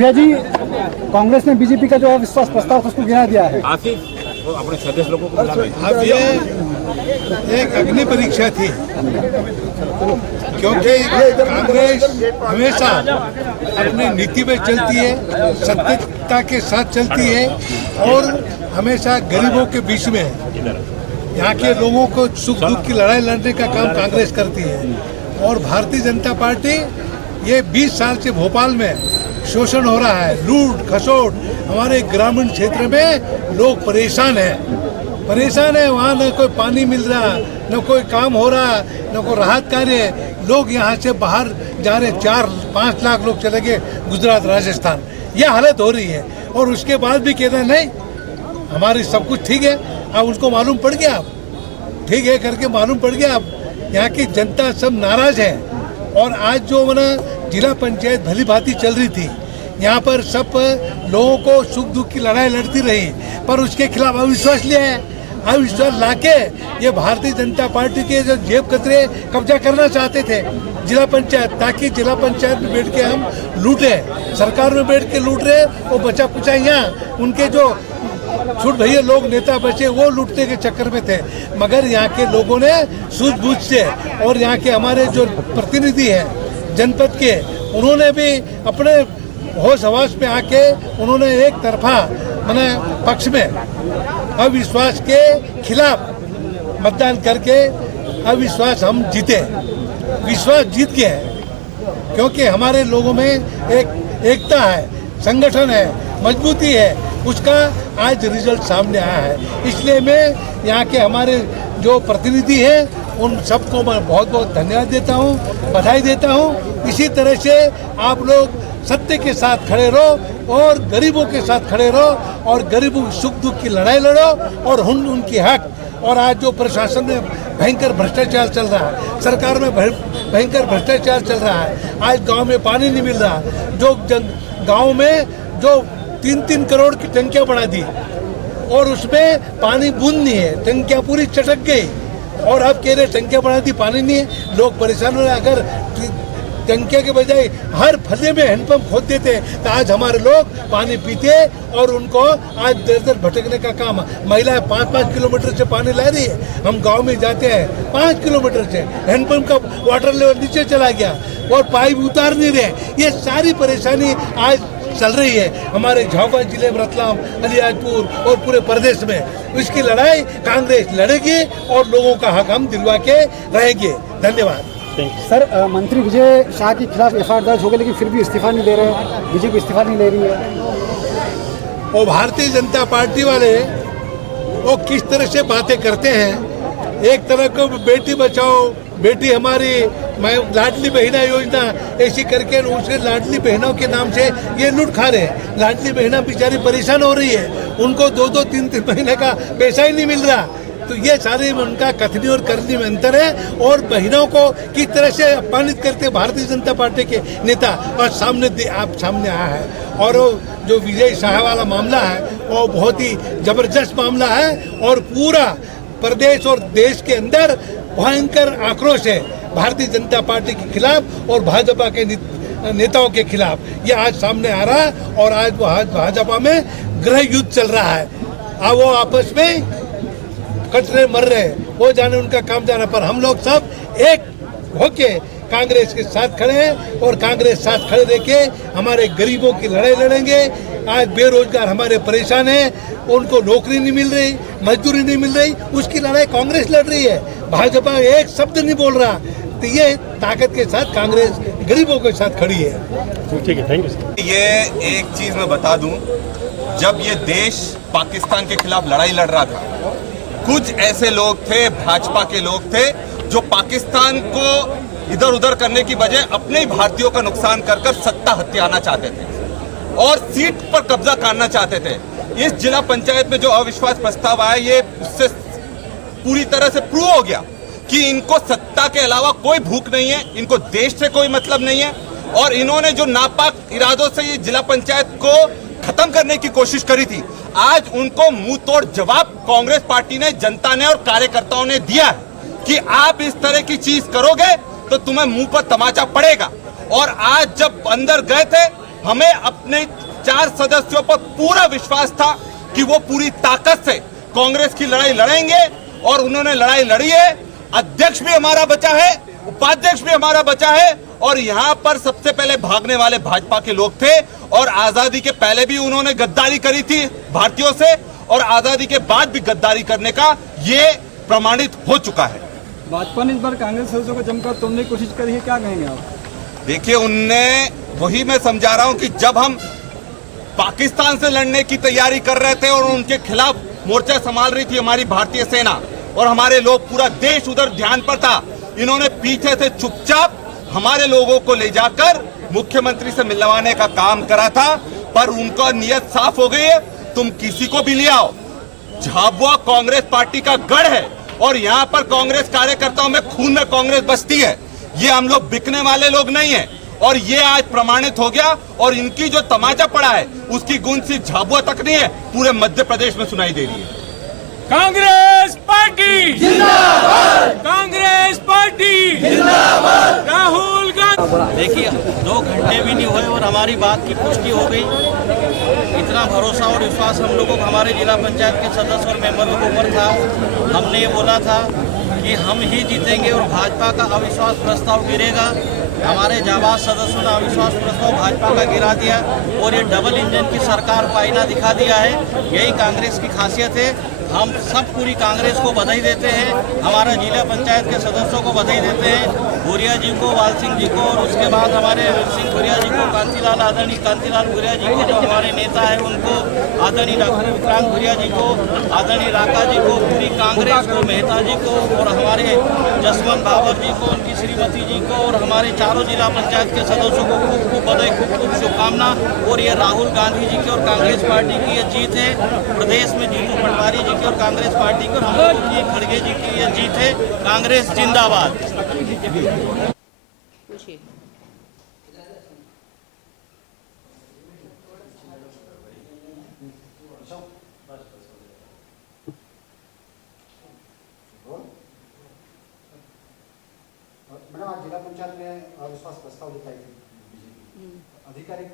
भैया जी, कांग्रेस ने बीजेपी का जो अविश्वास प्रस्ताव उसको गिरा दिया है। अपने सदस्य लोगों को अब ये एक अग्नि परीक्षा थी, क्योंकि कांग्रेस हमेशा अपनी नीति में चलती है, सत्यता के साथ चलती है और हमेशा गरीबों के बीच में है। यहाँ के लोगों को सुख दुख की लड़ाई लड़ने का काम कांग्रेस करती है। और भारतीय जनता पार्टी ये 20 साल से भोपाल में शोषण हो रहा है, लूट खसोट, हमारे ग्रामीण क्षेत्र में लोग परेशान है। वहाँ न कोई पानी मिल रहा, न कोई काम हो रहा, न कोई राहत कार्य। लोग यहाँ से बाहर जा रहे, 4-5 लाख लोग चले गए गुजरात राजस्थान, यह हालत हो रही है। और उसके बाद भी कहते हैं नहीं हमारी सब कुछ ठीक है। अब उनको मालूम पड़ गया, अब ठीक है करके मालूम पड़ गया। अब यहाँ की जनता सब नाराज है। और आज जो मैंने जिला पंचायत भली भांति चल रही थी, यहाँ पर सब लोगों को सुख दुख की लड़ाई लड़ती रही, पर उसके खिलाफ अविश्वास लिया है। अविश्वास लाके ये भारतीय जनता पार्टी के जो जेब कतरे कब्जा करना चाहते थे जिला पंचायत, ताकि जिला पंचायत में बैठ के हम लूटे, सरकार में बैठ के लूट रहे। वो बचा कुचा यहाँ उनके जो छूट भैया लोग नेता बचे वो लूटने के चक्कर में थे। मगर यहाँ के लोगों ने सूझबूझ से, और यहाँ के हमारे जो प्रतिनिधि हैं जनपद के, उन्होंने भी अपने होश हवास में आके उन्होंने एक तरफा मैंने पक्ष में अविश्वास के खिलाफ मतदान करके अविश्वास हम जीते, विश्वास जीत गए हैं। क्योंकि हमारे लोगों में एक एकता है, संगठन है, मजबूती है, उसका आज रिजल्ट सामने आया है। इसलिए मैं यहाँ के हमारे जो प्रतिनिधि हैं उन सबको मैं बहुत बहुत धन्यवाद देता हूँ, बधाई देता हूँ। इसी तरह से आप लोग सत्य के साथ खड़े रहो और गरीबों के साथ खड़े रहो और गरीबों की सुख दुख की लड़ाई लड़ो और उनकी हक। और आज जो प्रशासन में भयंकर भ्रष्टाचार चल रहा है, सरकार में भयंकर भ्रष्टाचार चल रहा है, आज गांव में पानी नहीं मिल रहा, जो गांव में जो 3-3 करोड़ की टंकियां बढ़ा दी और उसमें पानी बूंद नहीं है, टंकियां पूरी चटक गई। और अब कह रहे टंकियां बढ़ा दी, पानी नहीं है, लोग परेशान हो रहे। अगर टंकिया के बजाय हर फले में हैंडपंप खोद देते तो आज हमारे लोग पानी पीते और उनको आज दर भटकने का काम। महिलाएं 5-5 किलोमीटर से पानी ला रही है, हम गांव में जाते हैं 5 किलोमीटर से, हैंडपंप का वाटर लेवल नीचे चला गया और पाइप उतार नहीं रहे। ये सारी परेशानी आज चल रही है हमारे झाबुआ जिले में, रतलाम, अलीराजपुर और पूरे प्रदेश में। इसकी लड़ाई कांग्रेस लड़ेगी और लोगों का हक हम दिलवा के रहेंगे। धन्यवाद। सर, मंत्री विजय शाह के खिलाफ एफआईआर दर्ज हो गई, लेकिन फिर भी इस्तीफा नहीं दे रहे, बीजेपी इस्तीफा नहीं ले रही है। और भारतीय जनता पार्टी वाले वो किस तरह से बातें करते हैं। एक तरह को बेटी बचाओ, बेटी हमारी, मैं लाडली बहना योजना ऐसी करके उनसे लाडली बहनों के नाम से ये लूट खा रहे हैं। लाडली बहना बेचारी परेशान हो रही है, उनको 2-2, 3-3 महीने का पैसा ही नहीं मिल रहा। तो ये सारे उनका कथनी और करनी में अंतर है। और बहनों को किस तरह से अपमानित करते भारतीय जनता पार्टी के नेता और सामने आया है। और जो विजय शाह वाला मामला है वो बहुत ही जबरदस्त मामला है और पूरा प्रदेश और देश के अंदर भयंकर आक्रोश है भारतीय जनता पार्टी के खिलाफ और भाजपा के नेताओं के खिलाफ। ये आज सामने आ रहा है और आज वो भाजपा में गृह युद्ध चल रहा है। अब वो आपस में कट रहे, मर रहे, वो जाने उनका काम जाना। पर हम लोग सब एक होके कांग्रेस के साथ खड़े हैं और कांग्रेस साथ खड़े रह के हमारे गरीबों की लड़ाई लड़ेंगे। आज बेरोजगार हमारे परेशान हैं, उनको नौकरी नहीं मिल रही, मजदूरी नहीं मिल रही, उसकी लड़ाई कांग्रेस लड़ रही है, भाजपा एक शब्द नहीं बोल रहा। तो ये ताकत के साथ कांग्रेस गरीबों के साथ खड़ी है। ठीक है, थैंक यू सर। ये एक चीज मैं बता दूं, जब ये देश पाकिस्तान के खिलाफ लड़ाई लड़ रहा था, कुछ ऐसे लोग थे, भाजपा के लोग थे, जो पाकिस्तान को इधर उधर करने की बजाय अपने ही भारतीयों का नुकसान कर कर सत्ता हथियाना चाहते थे और सीट पर कब्जा करना चाहते थे। इस जिला पंचायत में जो अविश्वास प्रस्ताव आया, ये उससे पूरी तरह से प्रूव हो गया कि इनको सत्ता के अलावा कोई भूख नहीं है, इनको देश से कोई मतलब नहीं है। और इन्होंने जो नापाक इरादों से ये जिला पंचायत को खत्म करने की कोशिश करी थी, आज उनको मुंह तोड़ जवाब कांग्रेस पार्टी ने, जनता ने और कार्यकर्ताओं ने दिया है कि आप इस तरह की चीज करोगे तो तुम्हें मुंह पर तमाचा पड़ेगा। और आज जब अंदर गए थे हमें अपने 4 सदस्यों पर पूरा विश्वास था कि वो पूरी ताकत से कांग्रेस की लड़ाई लड़ेंगे और उन्होंने लड़ाई लड़ी है। अध्यक्ष भी हमारा बचा है, उपाध्यक्ष भी हमारा बचा है और यहां पर सबसे पहले भागने वाले भाजपा के लोग थे और आजादी के पहले भी उन्होंने गद्दारी करी थी भारतीयों से और आजादी के बाद भी गद्दारी करने का ये प्रमाणित हो चुका है। भाजपा ने इस बार कांग्रेस सदस्यों को जमकर तोड़ने की कोशिश करी है, क्या कहेंगे आप? देखिए, उनने वही मैं समझा रहा हूं कि जब हम पाकिस्तान से लड़ने की तैयारी कर रहे थे और उनके खिलाफ मोर्चा संभाल रही थी हमारी भारतीय सेना और हमारे लोग, पूरा देश उधर ध्यान पर था, इन्होंने पीछे से चुपचाप हमारे लोगों को ले जाकर मुख्यमंत्री से मिलवाने का काम करा था। पर उनका नियत साफ हो गई है, तुम किसी को भी ले आओ। झाबुआ कांग्रेस पार्टी का गढ़ है और यहाँ पर कांग्रेस कार्यकर्ताओं में खून में कांग्रेस बसती है। ये हम लोग बिकने वाले लोग नहीं है और ये आज प्रमाणित हो गया और इनकी जो तमाचा पड़ा है उसकी गूंज सिर्फ झाबुआ तक नहीं है, पूरे मध्य प्रदेश में सुनाई दे रही है। कांग्रेस पार्टी जिंदाबाद, कांग्रेस पार्टी जिंदाबाद, राहुल गांधी। देखिए, 2 घंटे भी नहीं हुए और हमारी बात की पुष्टि हो गई। इतना भरोसा और विश्वास हम लोगों को हमारे जिला पंचायत के सदस्य और मेंबरों के ऊपर था। हमने ये बोला था कि हम ही जीतेंगे और भाजपा का अविश्वास प्रस्ताव गिरेगा। हमारे जाबाज सदस्यों ने अविश्वास प्रस्ताव भाजपा का गिरा दिया और ये डबल इंजन की सरकार को आईना दिखा दिया है। यही कांग्रेस की खासियत है। हम सब पूरी कांग्रेस को बधाई देते हैं, हमारा जिला पंचायत के सदस्यों को बधाई देते हैं, भूरिया जी को, वाल सिंह जी को और उसके बाद हमारे सिंह भूरिया जी को, कांतीलाल आदरणीय कांतीलाल भूरिया जी को जो हमारे नेता है उनको, आदरणीय डॉक्टर विक्रांत भूरिया जी को, आदरणीय राका जी को, पूरी कांग्रेस को, मेहता जी को और हमारे जसवंत बाबर जी को, उनकी श्रीमती जी को और हमारे चारों जिला पंचायत के सदस्यों को खूब खूब बधाई, खूब खूब शुभकामना। और ये राहुल गांधी जी की और कांग्रेस पार्टी की ये जीत है। प्रदेश में जीतू पटवारी जी और कांग्रेस पार्टी को, हम लोगों की खड़गे जी की ये जीत है। कांग्रेस जिंदाबाद। मैडम, आज जिला पंचायत में अविश्वास प्रस्ताव लिखाई थी, आधिकारिक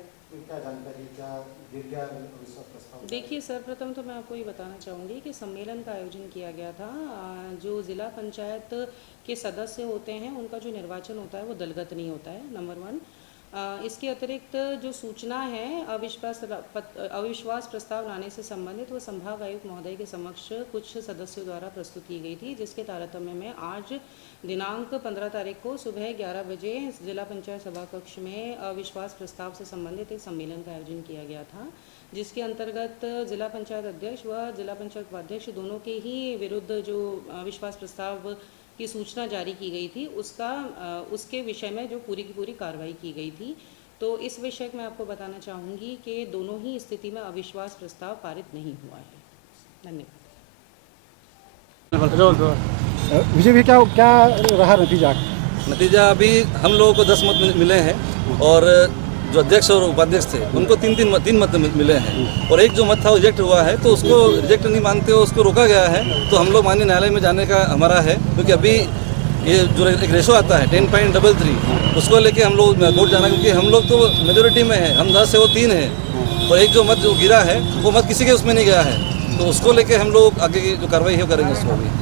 क्या जानकारी, क्या गिर गया अविश्वास प्रस्ताव? देखिए, सर्वप्रथम तो मैं आपको ये बताना चाहूँगी कि सम्मेलन का आयोजन किया गया था। जो ज़िला पंचायत के सदस्य होते हैं उनका जो निर्वाचन होता है वो दलगत नहीं होता है, नंबर 1। इसके अतिरिक्त जो सूचना है अविश्वास प्रस्ताव लाने से संबंधित, वो संभाग आयुक्त महोदय के समक्ष कुछ सदस्यों द्वारा प्रस्तुत की गई थी, जिसके तारतम्य में आज दिनांक 15 तारीख को सुबह 11 बजे जिला पंचायत सभा कक्ष में अविश्वास प्रस्ताव से संबंधित एक सम्मेलन का आयोजन किया गया था, जिसके अंतर्गत जिला पंचायत अध्यक्ष व जिला पंचायत उपाध्यक्ष दोनों के ही विरुद्ध जो अविश्वास प्रस्ताव की सूचना जारी की गई थी उसके विषय में जो पूरी की पूरी कार्रवाई की गई थी। तो इस विषय में आपको बताना चाहूँगी कि दोनों ही स्थिति में अविश्वास प्रस्ताव पारित नहीं हुआ है। धन्यवाद। विजय भी क्या रहा नतीजा? अभी हम लोगों को 10 मत मिले हैं और जो अध्यक्ष और उपाध्यक्ष थे उनको तीन मत मिले हैं और एक जो मत था रिजेक्ट हुआ है, तो उसको रिजेक्ट नहीं मानते हुए उसको रोका गया है। तो हम लोग माननीय न्यायालय में जाने का हमारा है, क्योंकि अभी ये जो एक रेशो आता है 10.33 उसको लेके हम लोग कोर्ट जाना, क्योंकि हम लोग तो मेजोरिटी में है, हम 10 से वो 3 है और एक जो मत जो गिरा है वो मत किसी के उसमें नहीं गया है, तो उसको लेके हम लोग आगे की जो कार्रवाई है वो करेंगे उसको भी।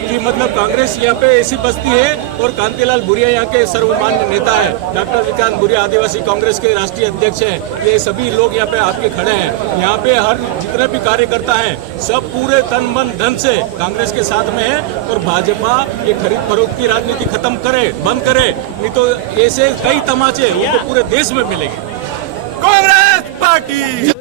कि मतलब कांग्रेस यहाँ पे ऐसी बस्ती है और कांतीलाल भूरिया यहाँ के सर्वमान्य नेता है, डॉक्टर विक्रांत भूरिया आदिवासी कांग्रेस के राष्ट्रीय अध्यक्ष हैं। ये सभी लोग यहाँ पे आपके खड़े हैं। यहाँ पे हर जितने भी कार्यकर्ता हैं सब पूरे तन मन धन से कांग्रेस के साथ में है और भाजपा ये खरीद फरोख्त की राजनीति खत्म करे, बंद करे, नहीं तो ऐसे कई तमाचे उनको पूरे देश में मिलेंगे। कांग्रेस पार्टी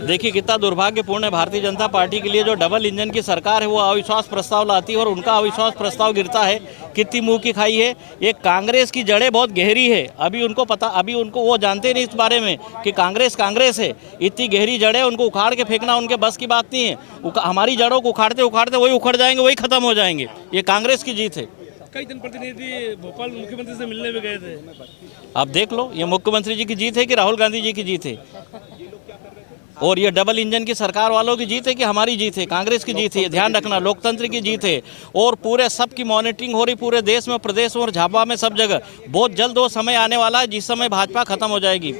देखिए, कितना दुर्भाग्यपूर्ण है भारतीय जनता पार्टी के लिए, जो डबल इंजन की सरकार है वो अविश्वास प्रस्ताव लाती है और उनका अविश्वास प्रस्ताव गिरता है। कितनी मुंह की खाई है। ये कांग्रेस की जड़ें बहुत गहरी है। अभी उनको वो जानते नहीं इस बारे में कि कांग्रेस है। इतनी गहरी जड़ें, उनको उखाड़ के फेंकना उनके बस की बात नहीं है। हमारी जड़ों को उखाड़ते उखाड़ते वही उखड़ जाएंगे, वही खत्म हो जाएंगे। ये कांग्रेस की जीत है। कई जनप्रतिनिधि भोपाल मुख्यमंत्री से मिलने भी गए थे। आप देख लो, ये मुख्यमंत्री जी की जीत है कि राहुल गांधी जी की जीत है? और ये डबल इंजन की सरकार वालों की जीत है कि हमारी जीत है? कांग्रेस की जीत है, ध्यान रखना, लोकतंत्र की जीत है। और पूरे सब की मॉनिटरिंग हो रही पूरे देश में, प्रदेश में और झाबुआ में, सब जगह। बहुत जल्द वो समय आने वाला है जिस समय भाजपा खत्म हो जाएगी।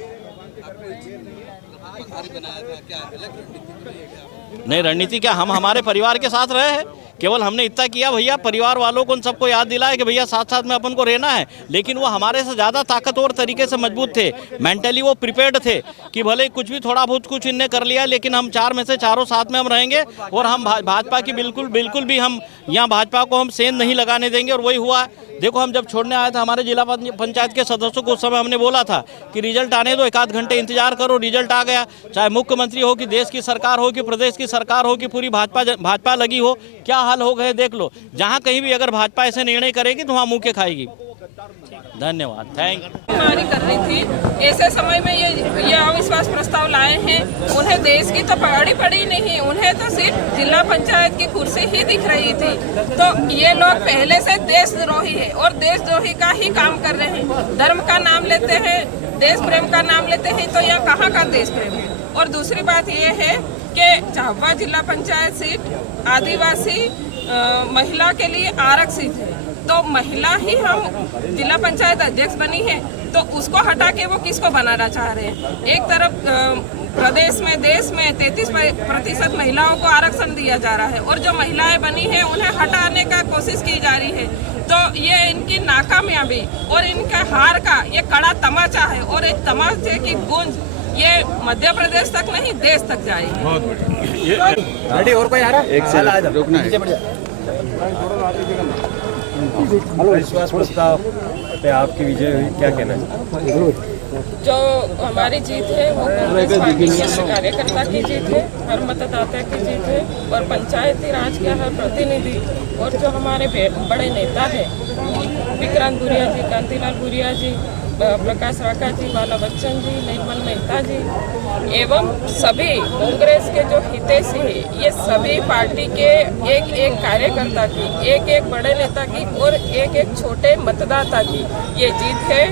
नहीं, रणनीति क्या, हम हमारे परिवार के साथ रहे हैं। केवल हमने इतना किया भैया, परिवार वालों को उन सबको याद दिलाया कि भैया साथ साथ में अपन को रहना है। लेकिन वो हमारे से ज़्यादा ताकतवर तरीके से मजबूत थे, मेंटली वो प्रिपेयर्ड थे कि भले कुछ भी थोड़ा बहुत कुछ इनने कर लिया, लेकिन हम 4 में से चारों साथ में हम रहेंगे। और हम भाजपा की बिल्कुल भी हम यहाँ भाजपा को हम सेंध नहीं लगाने देंगे। और वही हुआ। देखो, हम जब छोड़ने आए थे हमारे जिला पंचायत के सदस्यों को, उस समय हमने बोला था कि रिजल्ट आने दो, 1 आध घंटे इंतजार करो। रिजल्ट आ गया। चाहे मुख्यमंत्री हो कि देश की सरकार हो कि प्रदेश की सरकार हो कि पूरी भाजपा लगी हो, क्या हाल हो गए देख लो। जहाँ कहीं भी अगर भाजपा ऐसे निर्णय करेगी तो वहाँ मुँह के खाएगी। धन्यवाद, थैंक यू। बीमारी कर रही थी, ऐसे समय में ये अविश्वास प्रस्ताव लाए हैं। उन्हें देश की तो पड़ी नहीं, उन्हें तो सिर्फ जिला पंचायत की कुर्सी ही दिख रही थी। तो ये लोग पहले से देशद्रोही है और देशद्रोही का ही काम कर रहे हैं। धर्म का नाम लेते हैं, देश प्रेम का नाम लेते हैं, तो यह कहाँ का देश प्रेम है? और दूसरी बात ये है कि झाबुआ जिला पंचायत सीट आदिवासी महिला के लिए आरक्षित है। तो महिला ही हम जिला पंचायत अध्यक्ष बनी है, तो उसको हटा के वो किसको बनाना चाह रहे हैं? एक तरफ प्रदेश में, देश में 33% महिलाओं को आरक्षण दिया जा रहा है और जो महिलाएं बनी हैं उन्हें हटाने का कोशिश की जा रही है। तो ये इनकी नाकामयाबी और इनका हार का ये कड़ा तमाचा है। और इस तमाचे की गूंज ये मध्य प्रदेश तक नहीं, देश तक जाएगी। बहुत बढ़िया। और कोई आ रहा है? एक से रुकना है। विश्वास प्रस्ताव पे आपकी विजय हुई, क्या कहना है? जो हमारी जीत है वो कांग्रेस पार्टी के कार्यकर्ता की जीत है, हर मतदाता की जीत है और पंचायती राज के हर प्रतिनिधि और जो हमारे बड़े नेता है, विक्रांत भूरिया जी, कांतिलाल भूरिया जी, प्रकाश राका जी, बाला बच्चन जी, निर्मल मेहता जी एवं सभी कांग्रेस के जो हितैषी है, ये सभी पार्टी के एक कार्यकर्ता की, एक बड़े नेता की और एक छोटे मतदाता की ये जीत है।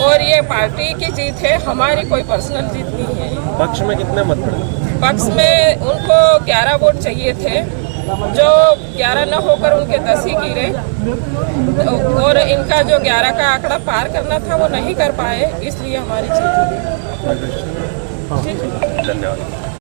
और ये पार्टी की जीत है, हमारी कोई पर्सनल जीत नहीं है। पक्ष में कितने मत पड़े? पक्ष में उनको 11 वोट चाहिए थे, जो 11 न होकर उनके 10 ही गिरे और इनका जो 11 का आंकड़ा पार करना था वो नहीं कर पाए, इसलिए हमारी जीत हुई। धन्यवाद।